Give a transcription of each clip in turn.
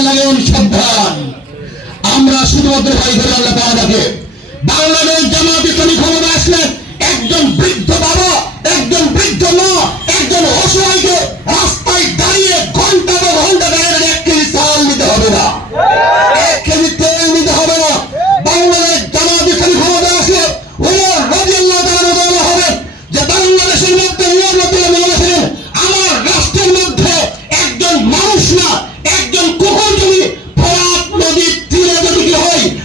বলে লাগেন সাবধান আমরা শুধুমাত্র ভাই ধরে আল্লাহ তাআলাকে। বাংলাদেশ জামাত ইসলামী ক্ষমতা আসলে একজন বৃদ্ধ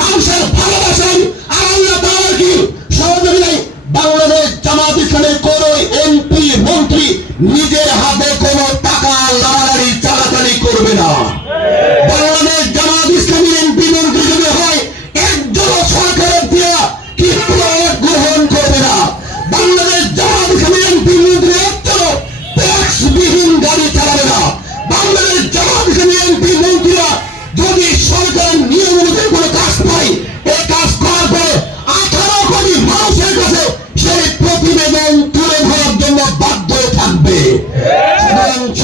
মানুষের ভালোবাসায় আর আল্লাহ কি? সহযোগিতায় বাংলাদেশ জামাত ইসলামের কোন এমপি, মন্ত্রী নিজের হাতে কোন টাকা লাড়ালাড়ি চালাচালি করবে না। বাংলাদেশ জামাত এমপি, মন্ত্রী যদি হয় একজন সরকারের দিয়া কি গ্রহণ করবে না। বাংলাদেশ জামাত ইসলামের এমপি, মন্ত্রী একজন ট্যাক্সবিহীন গাড়ি চালাবে না। বাংলাদেশ জামাত ইসলামের এমপি, মন্ত্রীরা যদি সরকার নিয়ে